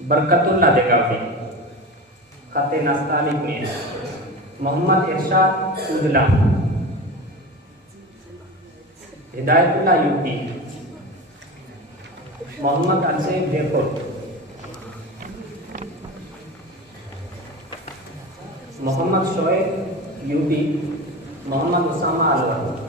बरकतुल्लाह देगावी खाते नस्तालिक में मोहम्मद इरशाद उदला हिदायतुल्लाह यूपी मोहम्मद अनसेब देखो मोहम्मद शोएब यूपी मोहम्मद उसामा अलवर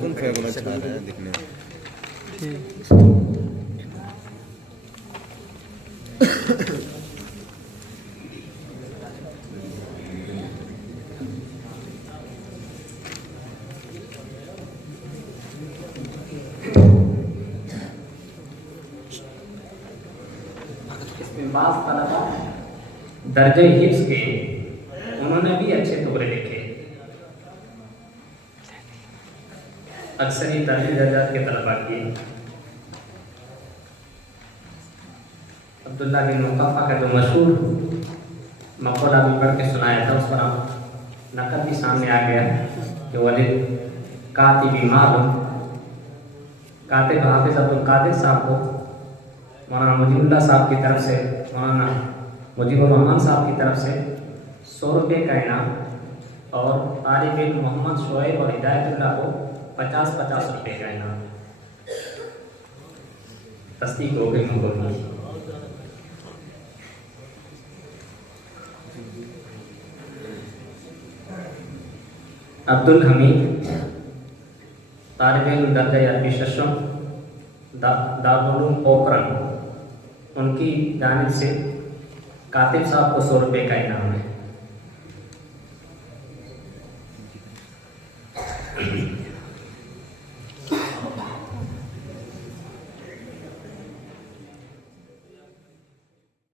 कौन फेवरेट अच्छा है दिखने में दर्जे हिफ्स के उन्होंने भी अच्छे टुकड़े लिखे। अक्सर ही दर्जे दर्जात के तलबा की अब्दुल्ला बिन मुकफ़ा का जो मशहूर मक़ौला भी पढ़ के सुनाया था, उस पर हम नकल भी सामने आ गया कि वलिद कातिबी मालूम कातिब हाफिज़ अब्दुल कादिर साहब को मौलाना मुजीबुल्लाह साहब की तरफ से, मौलाना मुजीबुर रहमान साहब की तरफ से 100 रुपये का इनाम और तालिब इल्म मोहम्मद शोएब और हिदायतुल्लाह को 50-50 रुपये का इनाम। तस्दीक हो गई मुकम्मल। अब्दुल हमीद तालिब इल्म दर्जा अरबी शशम दारुल उलूम पोखरन, उनकी जानिब से कातिब साहब को 100 रुपये का इनाम है।